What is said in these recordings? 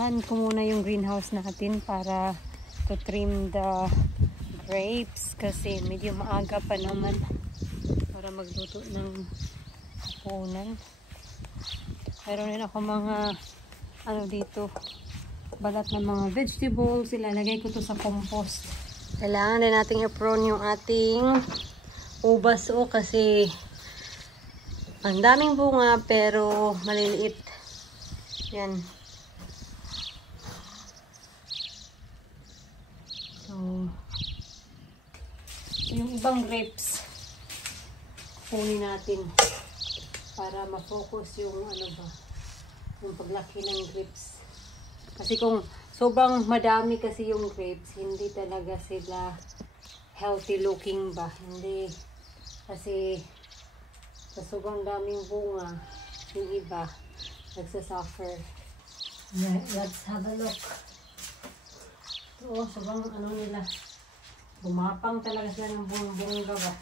pupuntahan ko muna yung greenhouse natin para to trim the grapes kasi medyo maaga pa naman para magluto ng hapunan. Mayroon din ako mga ano dito, balat ng mga vegetables. Ilalagay ko to sa compost. Kailangan din natin i-prune yung ating ubas kasi ang daming bunga pero maliliit. Yan. So, yung ibang grapes kunin natin para ma-focus yung ano ba, yung paglaki ng grapes. Kasi kung sobrang madami kasi yung grapes, hindi talaga sila healthy looking ba. Hindi. Kasi sa sobrang daming bunga, yung iba nagsasuffer. Yeah, let's have a look. Oo, sobrang ano nila. Bumapang talaga sila ng bunga ba.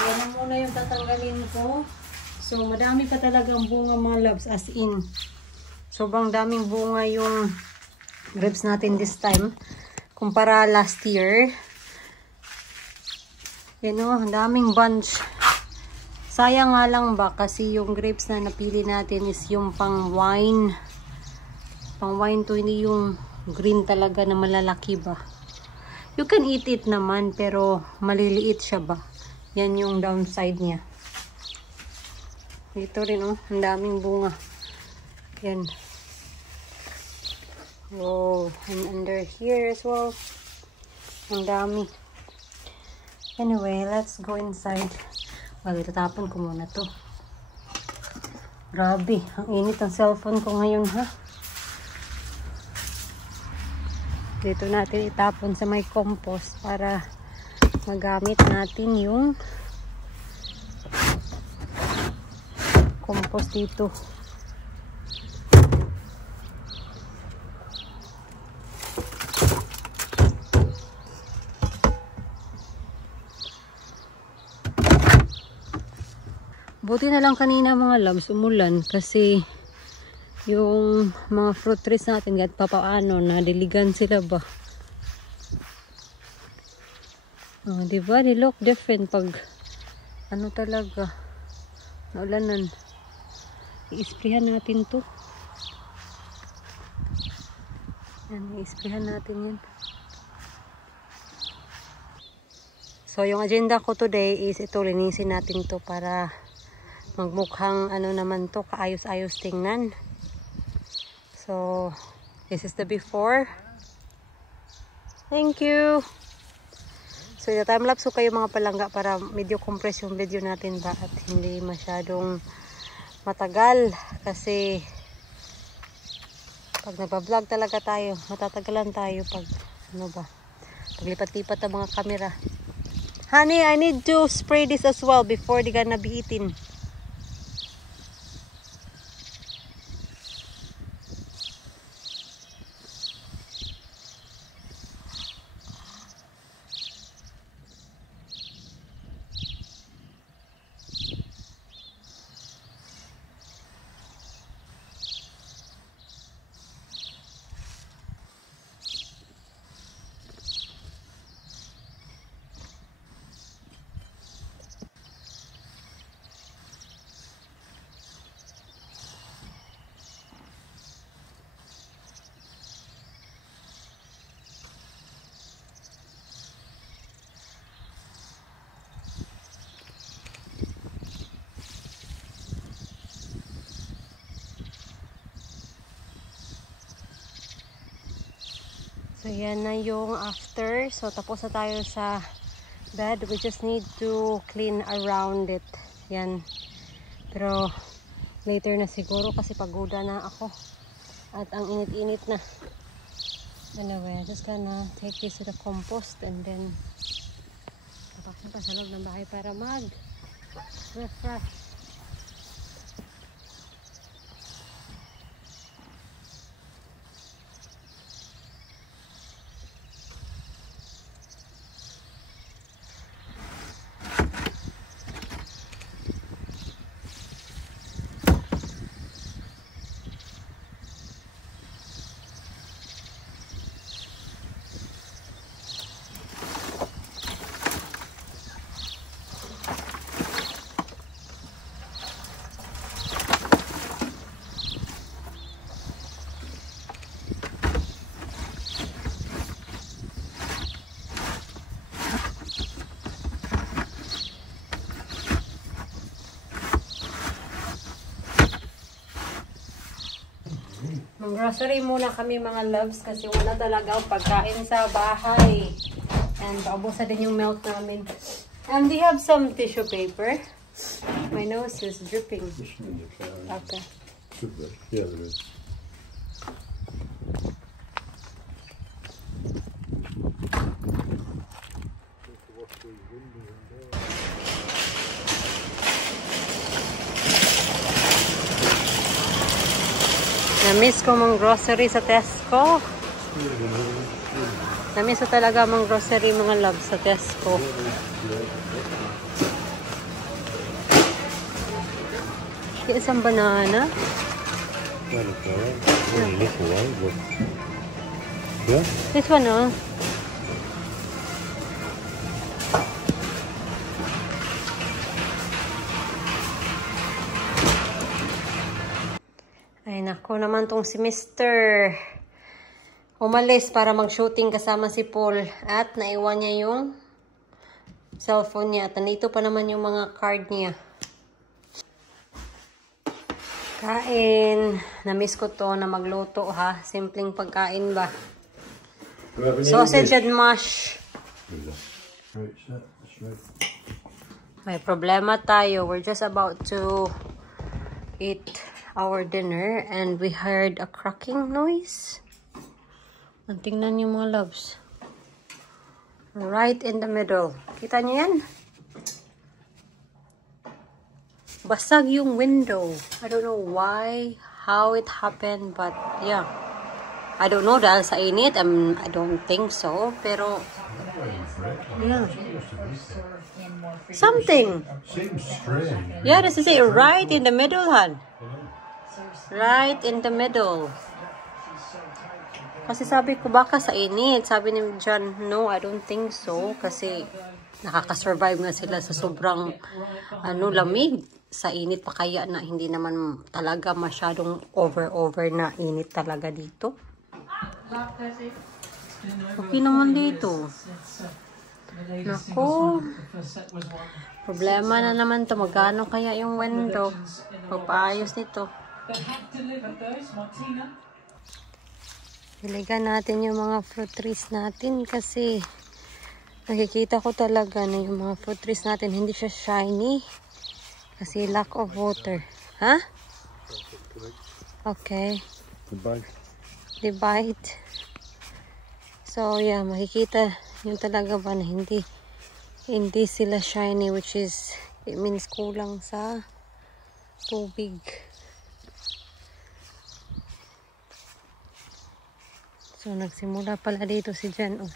Yan muna yung tatanggalin ko. So, madami pa talagang bunga mga loves, as in. Sobrang daming bunga yung grapes natin this time. Kumpara last year. Yan o, daming bunch. Sayang nga lang ba kasi yung grapes na napili natin is yung pang wine. Pang wine to, hindi yung green talaga na malalaki ba. You can eat it naman pero maliliit siya ba. Yan yung downside niya. Dito rin oh, ang daming bunga. Yan. Oh, and under here as well. Ang dami. Anyway, let's go inside. Well, itatapon ko muna to. Grabe, ang init ang cellphone ko ngayon ha. Dito natin itapon sa may compost para magamit natin yung compost dito. Buti na lang kanina mga loves umulan kasi yung mga fruit trees natin kahit papaano nadiligan sila ba. Oh, diba? They look different pag ano talaga naulanan. I-sprayhan natin to. Yan, i-sprayhan natin yan. So, yung agenda ko today is ito, linisin natin to para magmukhang ano naman to, kaayos-ayos tingnan. So, this is the before. Thank you! So, time-lapse ko kayo mga palangga para medyo compress yung video natin ba at hindi masyadong matagal kasi pag nagpa-vlog talaga tayo, matatagalan tayo pag ano ba, paglipat-lipat ang mga camera. Honey, I need to spray this as well before they gonna be eaten. Ayan na yung after. So, tapos na tayo sa bed. We just need to clean around it. Yan. Pero, later na siguro kasi pagoda na ako. At ang init-init na. Anyway, just gonna take this to the compost and then tapak na pa sa loob ng bahay para mag-refresh. Mag-grocery muna kami mga loves kasi wala talaga ang pagkain sa bahay. And paubos na din yung milk namin. And they have some tissue paper. My nose is dripping. Okay. Yeah, there is. Na-miss ko mang grocery sa Tesco. Na-miss ko talaga mang grocery mga loves sa Tesco. Isang banana. Yeah? This one, oh. Ay, nako naman tong si Mr. Umalis para mag-shooting kasama si Paul. At naiwan niya yung cellphone niya. At nandito pa naman yung mga card niya. Kain. Na-miss ko to na magluto ha. Simpleng pagkain ba? Sausage and mash. May problema tayo. We're just about to eat our dinner and we heard a cracking noise. Tingnan niyo mga loves. Right in the middle. Kita niyo yan? Basag yung window. I don't know why, how it happened, but yeah. I don't know dahil sa init. I don't think so. Pero, yeah. Something. Seems strange. Yeah, this is it. Right in the middle, Han. Right in the middle. Kasi sabi ko, baka sa init. Sabi ni John, no, I don't think so. Kasi nakaka-survive nga sila sa sobrang lamig. Sa init pa kaya na hindi naman talaga masyadong over na init talaga dito. Okay naman dito. Naku. Problema na naman to. Magkano kaya yung window? Pagpaayos nito. Iligan natin yung mga fruit trees natin kasi nakikita ko talaga na yung mga fruit trees natin hindi siya shiny kasi lack of water. Ha? Huh? Okay. The bite. So yeah, makikita yung talaga ba na hindi sila shiny, which is it means kulang sa tubig. So, nagsimula pala dito si Jen. Oh.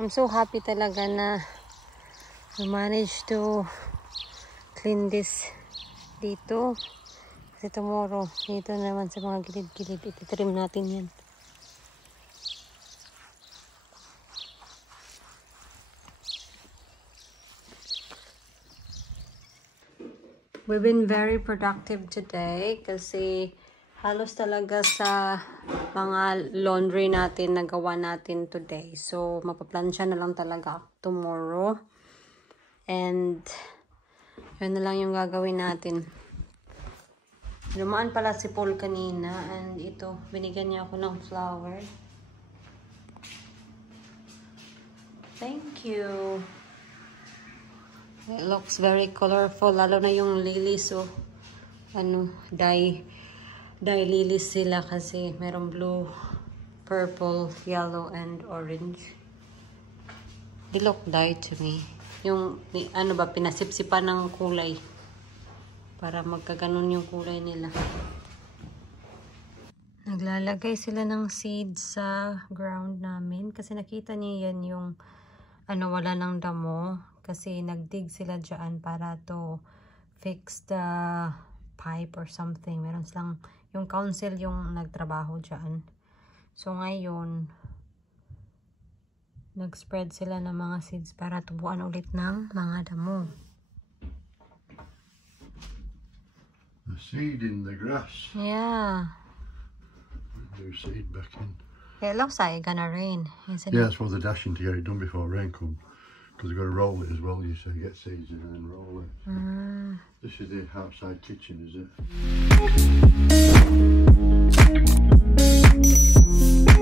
I'm so happy talaga na we managed to clean this dito. Kasi tomorrow, dito naman sa mga gilid-gilid, ititrim natin yan. We've been very productive today kasi halos talaga sa mga laundry natin nagawa natin today. So, mapaplansya na lang talaga tomorrow. And Yun na lang yung gagawin natin. Lumaan pala si Paul kanina. And ito, binigyan niya ako ng flower. Thank you. It looks very colorful. Lalo na yung lilies. So, dye lilies sila kasi merong blue, purple, yellow, and orange. They look dye to me. Yung, pinasipsipan ng kulay. Para magkaganon yung kulay nila. Naglalagay sila ng seeds sa ground namin. Kasi nakita niyo yan yung wala ng damo. Kasi nagdig sila dyan para to fix the pipe or something. Meron silang, yung council yung nagtrabaho dyan. So ngayon, nag-spread sila ng mga seeds para tubuan ulit ng mga damo. The seed in the grass. Yeah. New seed back in. It looks like it's gonna rain, isn't Yeah, it? that's what they're dashing to get it done before rain comes. Because they've got to roll it as well, you say, get seeds in and then roll it. This is the outside kitchen, is it?